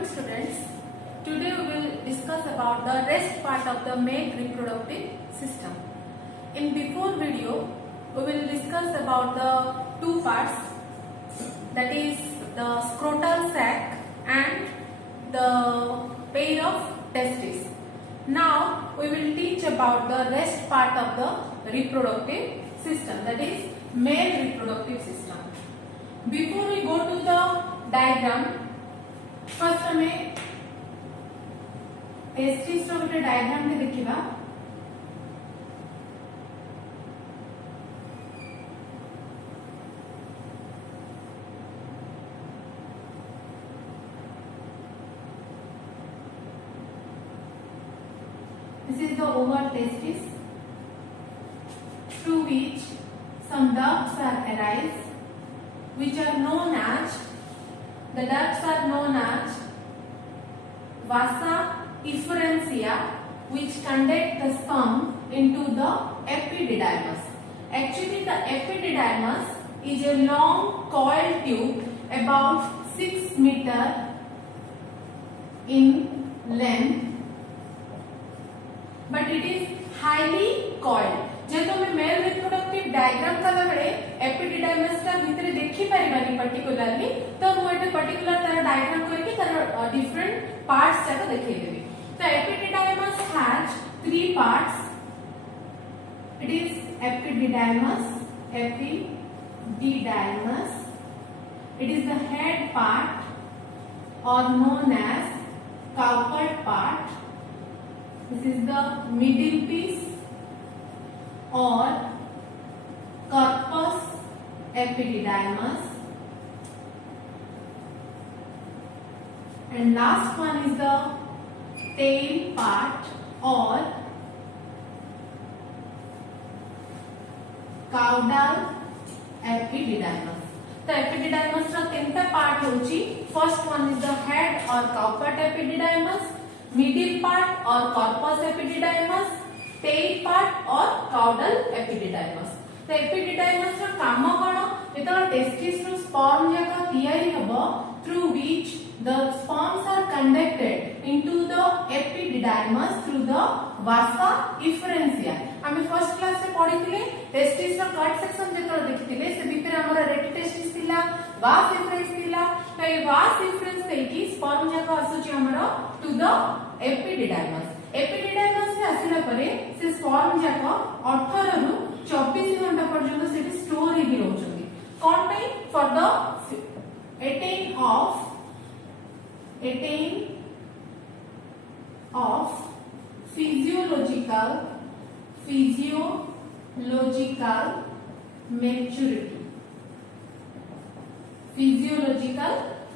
morning students. Today we will discuss about the rest part of the male reproductive system. In before video we will discuss about the two parts, that is the scrotal sac and the pair of testes. Now we will teach about the rest part of the reproductive system, that is male reproductive system. Before we go to the diagram, first हमें testis रो गोटे diagram के देखिबा. This is the ovate testis through which some ducts are arise, which are known as, the ducts are known as vasa efferentia, which conduct the sperm into the epididymis. Actually the epididymis is a long coiled tube about 6 meters in length, but it is highly coiled. जेतो में male reproductive diagram कला बेले epididymis का भितरे देखि परिबानी particularly, तो मु एटे particular तार डायग्राम करके तार डिफरेंट पार्ट्स जाको देखै देबी. तो epididymis has 3 parts. It is epididymis. It is the head part or known as cowpert part. This is the middle piece or corpus epididymis, and last one is the tail part or caudal epididymis. तो epididymis रा तीनटा part होची. First one is the head और cowpert epididymis, middle part or corpus epididymis, tail part or caudal epididymis. तो epididymis रा काम कोन, जेतला testis रो sperm जाका तयारी हबो, through which the sperms are conducted into the epididymis through the vasa efferentia. आमे first class रे पढिथिले testis रो cut section जेतला देखिथिले, से भितर हमर रेक्ट टेस्टिस थिला, vas efferens थिला. तो ए vas efferens थेकी स्पर्म जाका आसुची हमर टू द epididymis. एपिडिडाइमस रे आसिला परे से स्पर्म जाको 18 रु 24 घंटा पर्यंत सेठी स्टोर हेबी रहउछन्ती. कोन पे? For the attain of physiological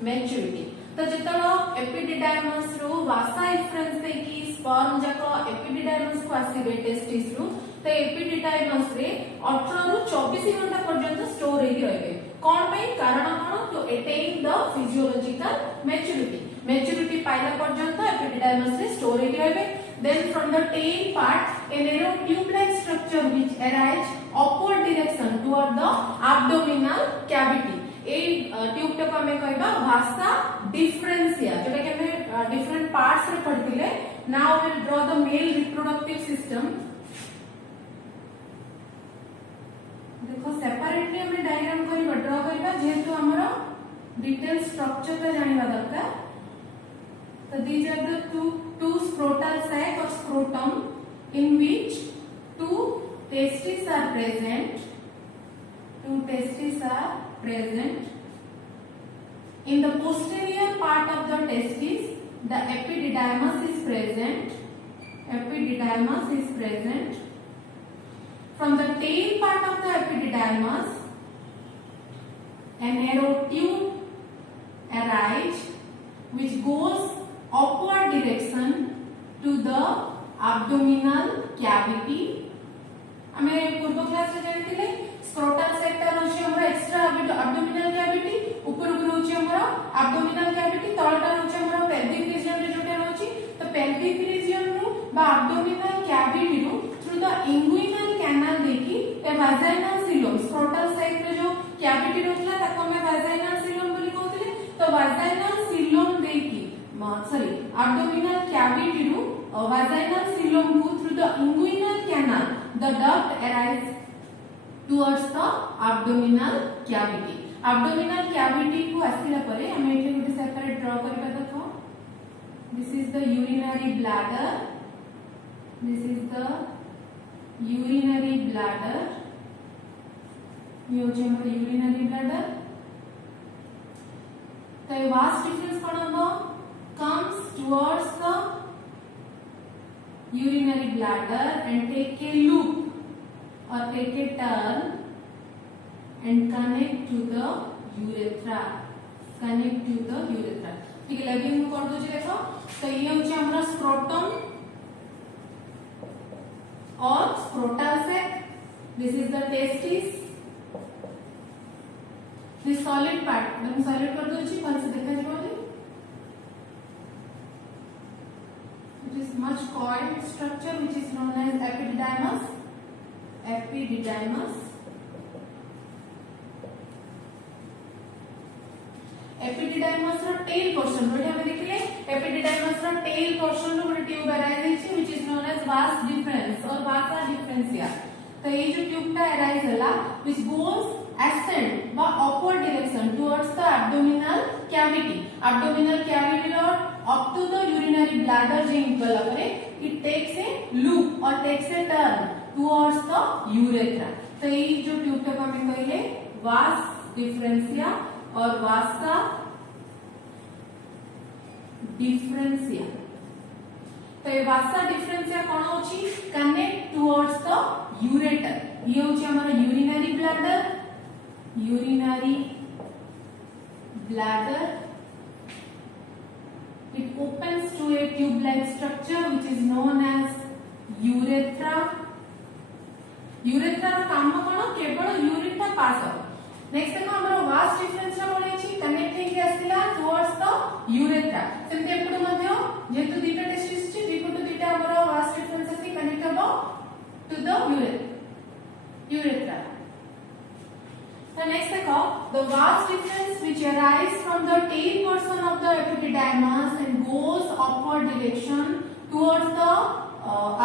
maturity. तो जेतलो एपिडिडाइमस रो वासा एफरेंस देकी स्पर्म जाको एपिडिडाइमस को आसीबे टेस्टिस रो, तो एपिडिडाइमस रे 18 रु 24 घंटा पर्यंत स्टोर हेई रहबे. कोन पे? कारण कोन? To attain the physiological maturity पाइला पर्यंत एपिडिडाइमस रे स्टोर हेई रहबे. Then from the tail part a narrow tube-like structure which arise upward direction toward the abdominal cavity. A tube टा को हमें कहबा भाषा डिफरेंशिया, जोटा कि हमें डिफरेंट पार्ट्स रे पढ़थिले. Now we will draw the male reproductive system. देखो सेपरेटली हमें डायग्राम करबा, ड्रॉ करबा, जेहेतु हमरो डिटेल स्ट्रक्चर ता जानिबा दरकार. तो these are the two scrotal sac or scrotum in which two testes are present. In the posterior part of the testis, the epididymis is present. From the tail part of the epididymis, a narrow tube arise which goes upward direction to the abdominal cavity. हमें पूर्व class रे जानिथिले scrotal sector होची हमर extra abdominal cavity, ऊपर ऊपर होची हमर abdominal cavity, तळटा होची हमर pelvic region रे जोटा होची. तो pelvic region रो बा abdominal cavity row through the inguinal canal देखि ए vaginal coelom, scrotal sac रे जो cavity रोचला ताको हमें vaginal coelom बोली कहउतले. तो vaginal coelom देखि vaginal cilium through the inguinal canal, the duct arrives towards the abdominal cavity. Abdominal cavity को आसिला परे हम एठी गोटे सेपरेट ड्रा करबा देखो. This is the urinary bladder. This is the urinary bladder. ये होचे हमर urinary bladder. तो vast difference कौन होगा? Comes towards the urinary bladder and take a loop or take a turn and connect to the urethra. Connect to the urethra. ठीक है, लगे हम कर दो जी देखो. तो ये होचे हमारा scrotum और scrotal sac. This is the testis. This solid part. हम solid कर दो जी, कौन से देखा जी वाले? It is much coiled structure which is known as epididymis. Epididymis. Epididymis ର tail portion जोटे हम देखिले epididymis ର tail portion रो ଗୋଟେ tube arise ହେଇଛି which is known as vas deferens or vasa differentia. तो ये जो tube टा arise होला which goes ascend বা upward direction towards the abdominal cavity. Abdominal cavity row up to the urinary bladder जे गला परे it takes a loop or takes a turn towards the urethra. तो ये जो tube टा हम कहले vas differentia और वासा डिफरेंशिया. तो ये वासा डिफरेंशिया कौन होची? Connect towards the ureter. ये होची हमारा urinary bladder. Urinary bladder. It opens to a tube-like structure which is known as urethra. Urethra रो काम कौन? केवल यूरिन टा पास हो. नेक्स्ट देखो हमरो वास्ट डिफरेंस रा बोले छी कनेक्ट हेके आस्तिला टुवर्ड्स द यूरेथ्रा. सेमते एपडो मध्य जेतु दीटा टेस्टिस छी दिपटु दीटा हमरो वास्ट डिफरेंस आसी कनेक्ट हबो to the urethra. So next देखो the vast difference which arise from the tail portion of the epididymis and goes upward direction towards the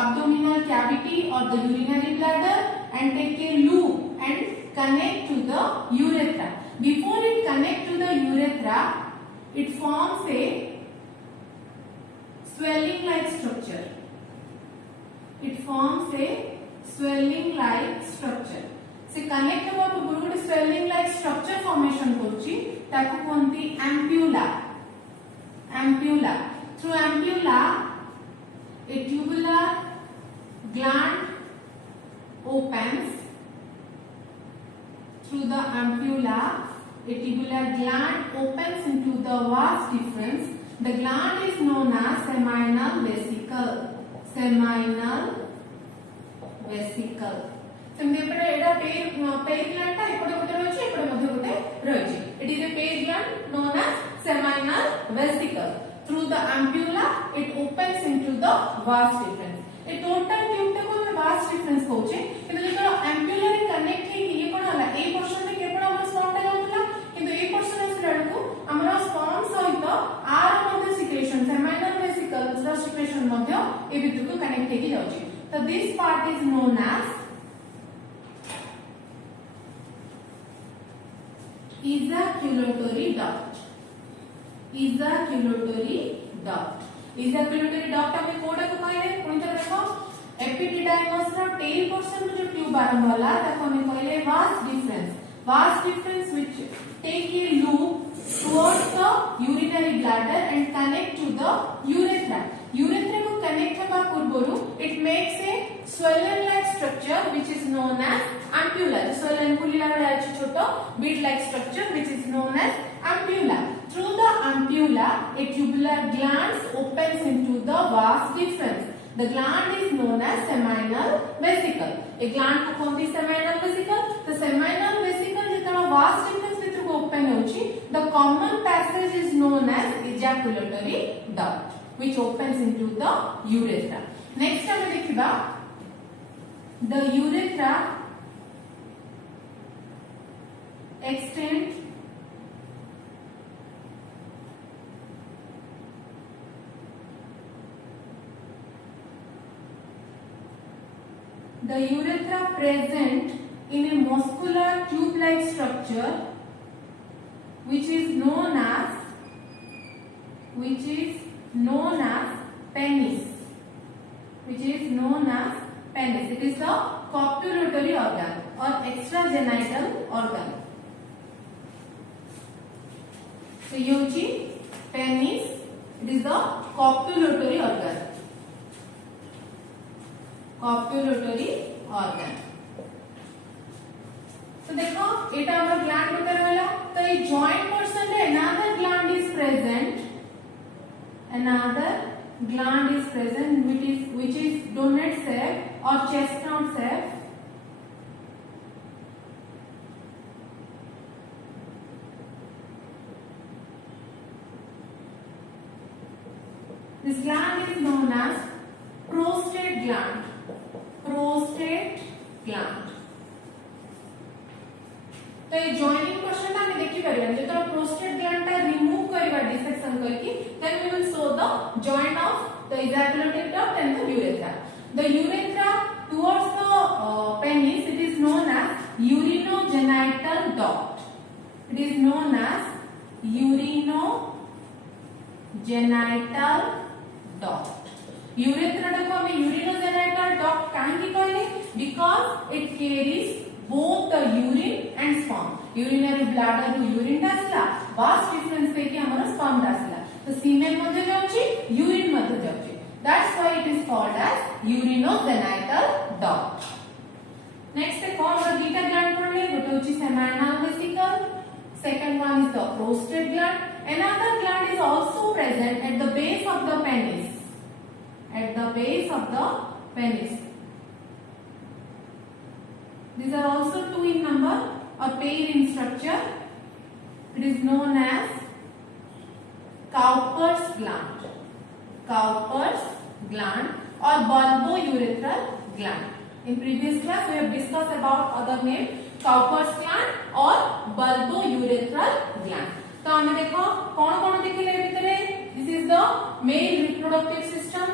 abdominal cavity or the urinary bladder and take a loop and connect to the urethra. Before it connect to the urethra, it forms a swelling like structure. It forms a swelling like structure. से connect होगा तो पूरा ଗୋଟେ swelling like structure formation କରୁची ताकू कोनती ampulla. Ampulla. Through ampulla, a tubular gland opens. Through the ampulla, a tubular gland opens into the vas deferens. The gland is known as seminal vesicle. Seminal vesicle. सेमते एपटे एडा पेर gland ता एपटे गोटे रहछि एपटे मध्ये गोटे रहछि. It is a paired gland known as seminal vesicle. Through the ampulla, it opens into the vas deferens. A total tube टा को vas deferens कहउछे. किंतु जेतो ampulla रे कनेक्ट हे ये कोन होला ए पोर्शन रे केवल हमर स्पर्म टा जाउतला किंतु ए पोर्शन आसिला को हमर स्पर्म सहित आर मध्ये सिक्रेशन सेमिनल वेसिकल्स रा सिक्रेशन मध्ये ए भितर को कनेक्ट हेकी जाउची. तो this part is known as ejaculatory duct. Ejaculatory duct. Ejaculatory duct हमें कोडा को कहले पुणी तरह देखो epididymis रा tail portion में जो ट्यूब आरंभ होला ताको हमें कहले vas deferens. Vas deferens which take a loop towards the urinary bladder and connect to the urethra. Urethra को connect होगा पूर्वरु it makes a swollen like structure which is known as ampulla. The swollen पुलिला वाला है छोटो bead like structure which is known as ampulla. Through the ampulla, a tubular gland opens into the vas deferens. The gland is known as seminal vesicle. A gland को कौन सी seminal vesicle? The seminal vesicle जितना vas deferens भितर को open होची, the common passage is known as ejaculatory duct, which opens into the urethra. Next हम देखिबा the urethra extend the urethra present in a muscular tube like structure which is known as penis, it is the copulatory organ or extragenital organ. So ये penis, it is the copulatory organ. तो देखो एटा हमर gland भीतर रहला तो ये joint portion रे another gland is present which is donate shape or chestnut shape. This gland is known as prostate gland. तो ये जॉइनिंग पोर्शन ता हम देखि परिया जेतरा प्रोस्टेट ग्लैंड ता रिमूव करबा डिसेक्शन करके then we will show the joint of the ejaculatory duct and the urethra. The urethra towards the penis, it is known as urinogenital duct. Urethra को हम urinogenital duct काहे कहले? Because it carries both the urine and sperm. Urinary bladder ru urine आसला, vast difference पे कि हमारा sperm आसला. तो semen मध्ये जाउची, urine मध्ये जाउची. That's why it is called as urinogenital duct. Next देखो हम दीटा gland पढ़ले, गोटे होची seminal vesicle. Second one is the prostate gland. Another gland is also present at the base of the penis. These are also two in number or pair in structure. It is known as Cowper's gland or bulbourethral gland. In previous class we have discussed about other name Cowper's gland or bulbourethral gland. तो हमें देखो कौन देखिले भितरे. This is the male reproductive system.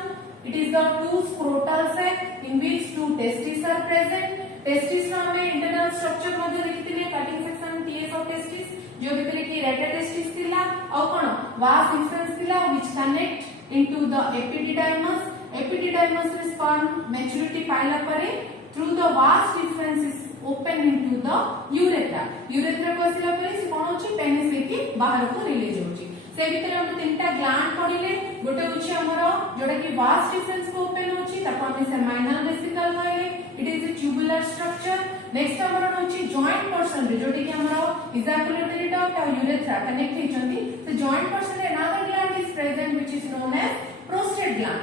It is the two scrotal sac in which two testes are present. Testis नो हमें internal structure मध्ये देखिले cutting section TS of testis जो भितरे की rete testis थिला और कोन vas efferents थिला which connect into the epididymis. Epididymis is sperm maturity पाइला परे through the vas efferents is open into the urethra. Urethra को आसिला परे से कोन होची penis लेके बाहर को रिलीज होची. से भितरे हम तीनटा ग्लैंड पढिले गोटे होची हमरो जोटा की vas efferents को ओपन होची ताको हम seminal vesicle कहले. It is a tubular structure. Next हमरो होची joint portion रे जोटी की हमरो ejaculatory duct और urethra connect हेचंती. So joint portion रे another gland is present which is known as prostate gland.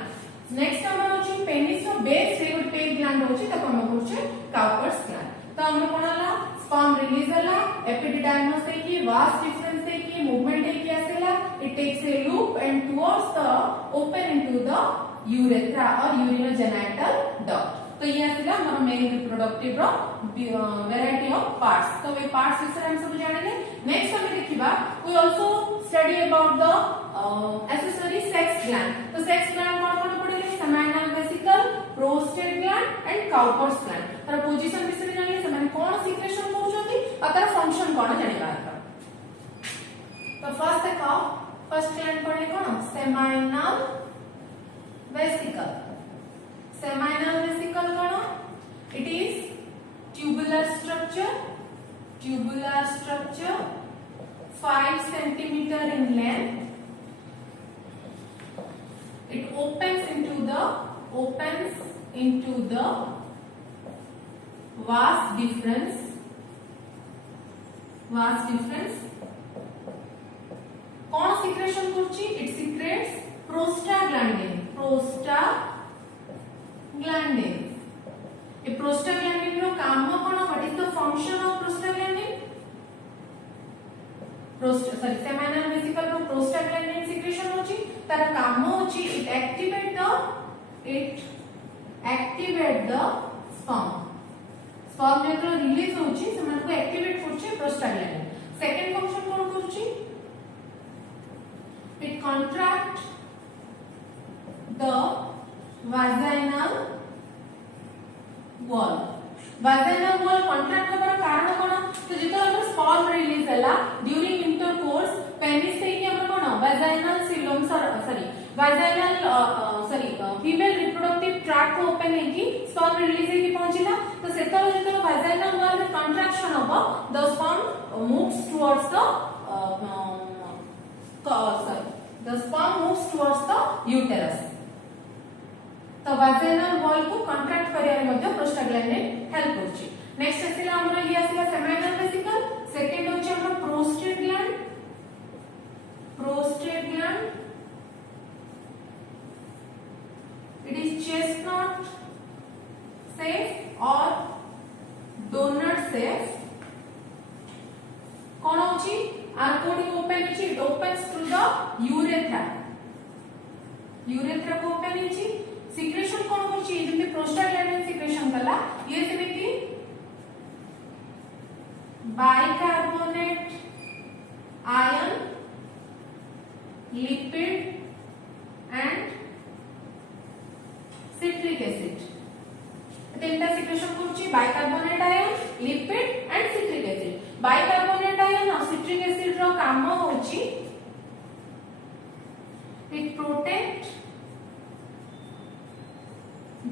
Next हमरो होची penis रो base रे गोटे pair gland होची ताको हम कहउचे Cowper's gland. तो हमरो कोनला sperm release होला epididymis से की vas efferents से की movement है की आसेला. It takes a loop and towards the open into the urethra or urinogenital duct. तो ये आसेला हमर मेल रिप्रोडक्टिव रो वैरायटी ऑफ पार्ट्स. तो वे पार्ट्स विषय हम सब जानिले. नेक्स्ट हम देखिबा we also study about the accessory sex gland. तो सेक्स ग्लैंड कोन पढिले seminal vesicle, prostate gland and Cowper's gland. तर पोजीशन विषय जानिले ସେମାନେ कोन सिक्रेशन करूछथि और तार फंक्शन कोन जानिबा. तो फर्स्ट देखो फर्स्ट ग्लैंड पढे कोन seminal vesicle. Seminal vesicle kono? It is tubular structure 5 centimeter in length. It opens into the vas deferens. कौन secretion करछि? It secretes prostaglandin. A prostaglandin रो काम कोन? What is the function of prostaglandin? Seminal vesicle row prostaglandin secretion होछि तार काम होछि it activate the sperm जेतरो release होछि समान को एक्टिवेट करछि prostaglandin. सेकंड फंक्शन कोन करछि? It contract the vaginal wall vaginal wall contract होबार कारण कोन तो जेतो हमर sperm release हला during intercourse penis से कि हमर कोन vaginal coelom female reproductive tract को open है कि sperm release है कि पहुंचला तो सेतो जेतो vaginal wall रे contraction होबो the sperm moves towards the sperm moves towards the uterus तो vaginal wall को contract करियारे मध्ये प्रोस्टाग्लैंडिन हेल्प करछि नेक्स्ट आसीला हमरा ये आसीला seminal vesicle सेकंड होछि हमरा prostate gland it is chestnut shape or donut shape कोन होछि आर कोडी ओपन होछि it opens through the urethra को ओपन होछि सिक्रेशन कोन करछि जेमि प्रोस्टाग्लैंडिन सिक्रेशन कला ये जेमि bicarbonate ion lipid and citric acid तीनटा सिक्रेशन करछि bicarbonate ion lipid and citric acid bicarbonate ion और सिट्रिक एसिड रो काम होछि it protect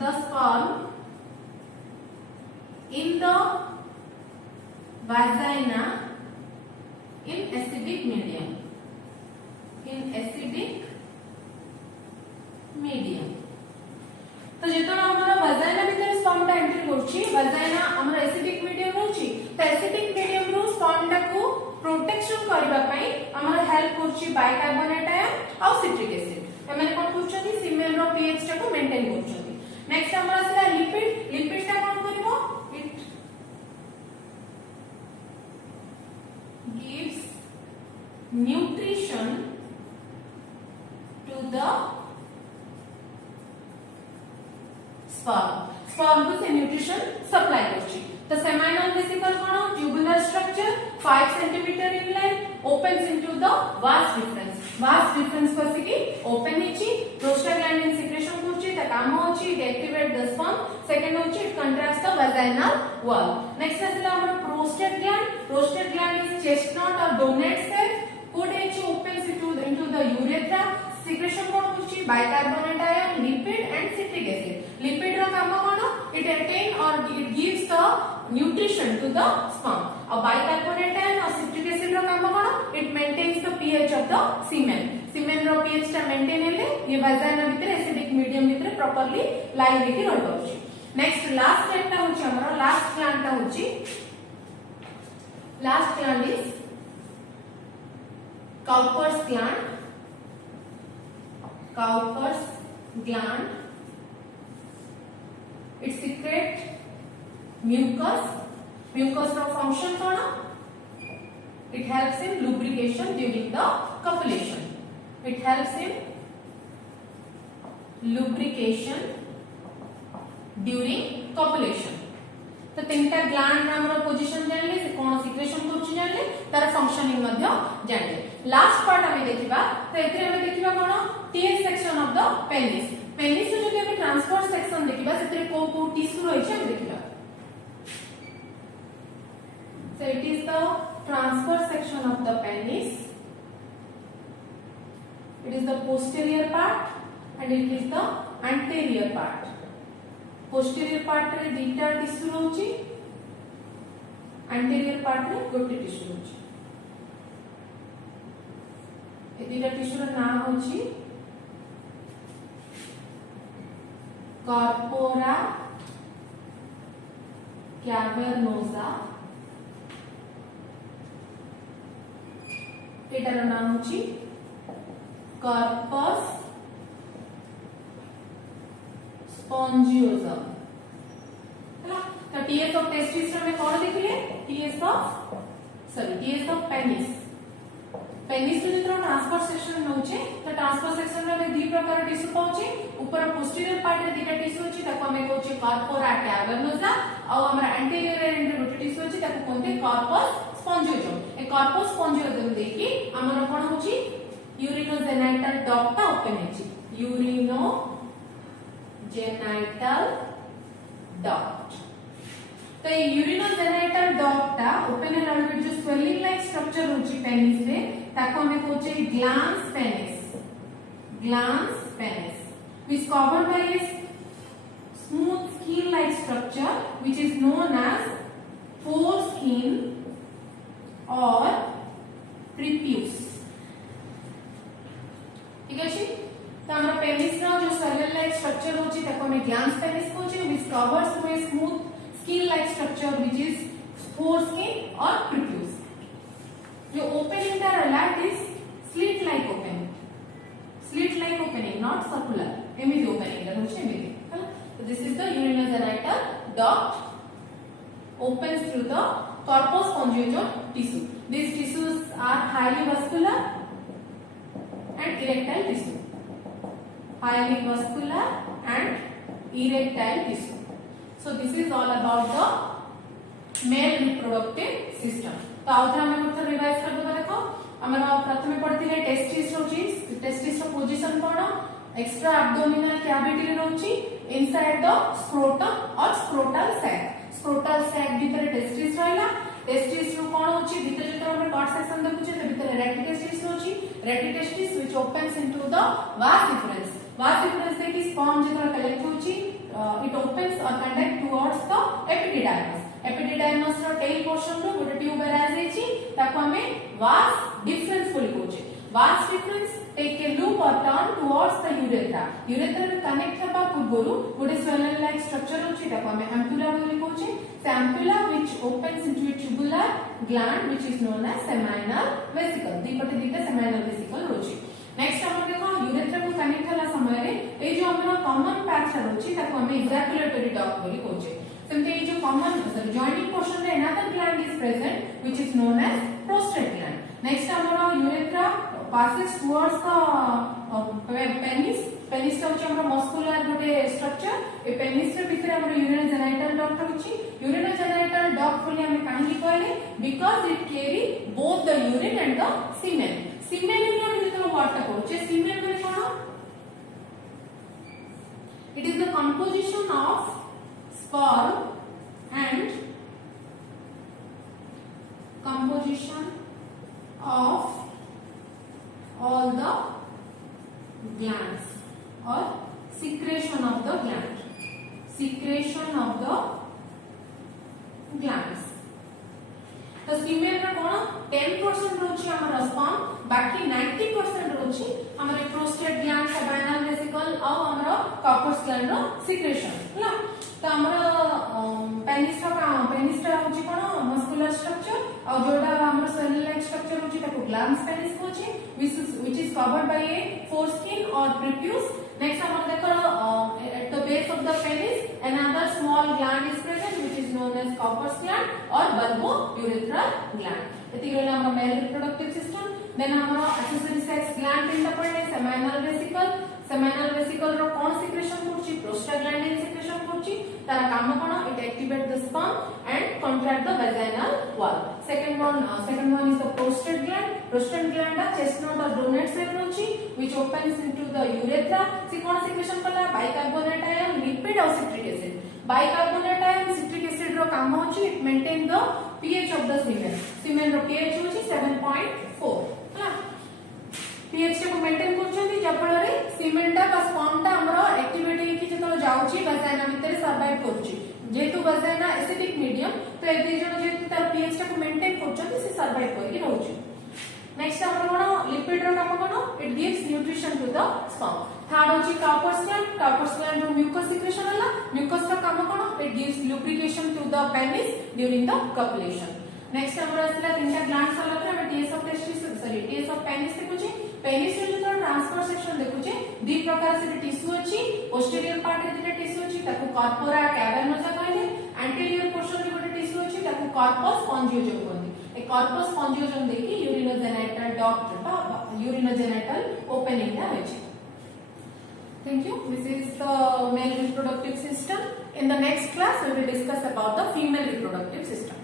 the sperm in the vagina in acidic medium तो जेतोना हमरा vagina भीतर sperm टा एंट्री करछि vagina हमरा acidic medium रहछि तो acidic medium रो sperm टा को प्रोटेक्शन करबा पई हमरा हेल्प करछि बाइकार्बोनेट आयन और सिट्रिक एसिड एमाने कोन करछथि सीमेन रो pH टा को मेंटेन करछथि नेक्स्ट हमरा आसला लिपिड टा कोन करबो it gives nutrition to the sperm को से न्यूट्रिशन सप्लाई करछि तो seminal vesicle कोन tubular structure 5 cm in length opens into the vas deferens पसिकी ओपन हिची प्रोस्टाग्लैंडिन सिक्रेशन करछि त काम होछि it activate the sperm second होछि it contracts the vaginal wall next आसला हमर prostate gland is chestnut or donut shape could it opens into the urethra secretion कोन करछि bicarbonate ion lipid and citric acid lipid रो काम कोन it attain or it gives the nutrition to the sperm और bicarbonate ion और citric acid रो काम कोन it maintains the pH of the semen रो pH टा मेंटेन हेले ये vagina भीतर acidic medium भीतर properly लाई हेकी रहि परछि नेक्स्ट लास्ट स्टेप टा होछि हमर last gland is Cowper's gland it secrete mucus रो function कोन it helps in lubrication during the copulation तो तीनटा ग्लैंड हमर पोजीशन जानले से कोन सिक्रेशन करछि जानले तार फंक्शनिंग मध्ये जानले लास्ट पार्ट हमें देखिबा तो एतरे हमें देखिबा कोन TS section of the penis जदि हमें ट्रांसफर सेक्शन देखिबा सेतरे को टिश्यू रहै छै देखिबा so it is the transfer section of the penis it is the posterior part and it is the anterior part posterior part रे दीटा टिश्यू रहउची anterior part रे गोटे टिश्यू रहउची ए दीटा टिश्यू रा नाम होची corpora cavernosa एटार नाम होची corpus spongiosum तो टीएस ऑफ टेस्टिस में कौन देखिले टीएस ऑफ पेनिस जो ट्रांसफर सेक्शन होचे तो ट्रांसफर सेक्शन में दी प्रकार टिश्यू पहुंचे ऊपर पोस्टीरियर पार्ट रे दीटा टिश्यू होची ताको हमें कहूचे corpora cavernosa और हमरा एंटीरियर एंड रोटे टिश्यू होची ताको कोनते corpus spongiosum ए corpus spongiosum देखि हमरा कोन होची urinogenital duct ता ओपन हेची urinogenital duct तो ये यूरिनोजेनाइटल डक्ट टा ओपन एंड अल्वेट जो स्वेलिंग लाइक स्ट्रक्चर होची पेनिस रे ताको हमें कोचे glans penis which covered by a smooth skin like structure which is known as foreskin or prepuce. ठीक है जी, तो हमारा पेनिस रा जो स्वेलिंग लाइक स्ट्रक्चर होची ताको हमें glans penis Koche which covers through a smooth skin like structure which is foreskin or prepuce. जो opening टा रहला it is slit like opening, not circular. एमिति opening टा होची एमिति, हैला. So this is the urinogenital duct opens through the corpus spongiosum tissue. These tissues are highly vascular and erectile tissue. Highly vascular and erectile tissue. So this is all about the male reproductive system. तो आउथर हमें मतलब revise कर दो देखो हमरा प्रथमे पढ़थिले testis रोची टेस्टिस रो पोजीशन कोन एक्स्ट्रा एब्डोमिनल कैविटी रे रोची इनसाइड द स्क्रोटम और स्क्रोटल सैक भीतर टेस्टिस रहला टेस्टिस रो कोन होची भीतर जतो हम कॉर्ड सेक्शन देखुचे ते भीतर रेटिटेस्टिस रोची rete testis which opens into the vas deferens देखि स्पर्म जतो कलेक्ट होची it opens or conduct towards the epididymis रो टेल पोर्शन रो गोटे ट्यूब एराज हेची ताको हमें vas difference बोली कोचे vas difference take a loop or turn towards the urethra रे कनेक्ट हबा पूर्वरु गोटे swollen like structure होची ताको हमें ampulla बोली कोचे से ampulla which opens into a tubular gland which is known as seminal vesicle दीपटे दीटा seminal vesicle होची. नेक्स्ट हम देखो यूरेथ्रा को कनेक्ट होला समय रे ए जो हमरो कॉमन पैच होची ताको हमें इजैकुलेटरी डक्ट बोली कोचे. सेमते ए जो कॉमन जॉइनिंग पोर्शन रे another gland is present which is known as prostate gland. Next हमरो urethra passes towards the penis टा होची हमरो मस्कुलर गोटे स्ट्रक्चर ए पेनिस रे भीतर हमरो यूरिनोजेनाइटल डक्ट होची यूरिनोजेनाइटल डक्ट बोली हमें काहे कहले because it carry both the urine and the semen union जेतो वर्ड टा कोचे सीमेन माने कोन it is the composition of sperm and composition of all the glands or secretion of the glands तो सीमेन रा कोन 10% रोची हमर स्पर्म बाकी 90% रोची हमर प्रोस्टेट ग्लैंड सेमिनल वेसिकल और हमर कॉर्पस ग्लैंड रो सिक्रेशन हला. तो हमर पेनिस रा होची कोन मस्कुलर स्ट्रक्चर और जोडा हमर सेल लाइक स्ट्रक्चर होची ताको ग्लैंस पेनिस होची which is covered by a foreskin or prepuce. Next हमर देखो at the base of the penis another small gland is present which is known as corpus gland or bulbourethral gland. एति रहला हमर male reproductive system. Then हमर accessory sex gland in the पड़े seminal vesicle रो कोन secretion करची prostaglandin secretion करची तारा काम कोन it activate the sperm and contract the vaginal wall. Second one is the prostate gland दा chestnut or donate cell होची which opens into the urethra. से कोन secretion कला bicarbonate ion lipid और citric acid. Bicarbonate ion citric acid रो काम होची it maintain the pH of the semen रो pH होची 7.4 हला pH को मेंटेन करछथि जफल रे सीमेन टा बस स्पर्म टा हमरो एक्टिवेट हेकि जेतो जाउची वजाइना भीतर सर्वाइव करछि जेतु वजाइना एसिडिक मीडियम तो ए दे जण जेतु तार pH टा को मेंटेन करछथि से सर्वाइव करके रहउछि. नेक्स्ट हमरो कोन लिपिड रो काम कोन it gives nutrition to the sperm. Third होछि कॉर्पस ग्लैंड रो म्यूकस सिक्रेशन हला म्यूकस का काम कोन it gives lubrication to the penis during the copulation. Next हमरो असला तीनटा ग्लैंड्स हला पर हम टीएस ऑफ पेनिस देखुछि पेनिस रे जो ट्रांसफर सेक्शन देखुचे दी प्रकार से टिश्यू अछि पोस्टीरियर पार्ट रे जे टिश्यू अछि ताकू कॉर्पोरा कैवर्नोसा कहले एंटीरियर पोर्शन रे गोटे टिश्यू अछि ताकू कॉर्पस स्पॉन्जियोजम कहନ୍ତି. ए कॉर्पस स्पॉन्जियोजम देखि यूरिनोजेनाइटल डक्ट बा यूरिनोजेनाइटल ओपनिंग ता होछि. Thank you. This is the male reproductive system. In the next class we will discuss about the female reproductive system.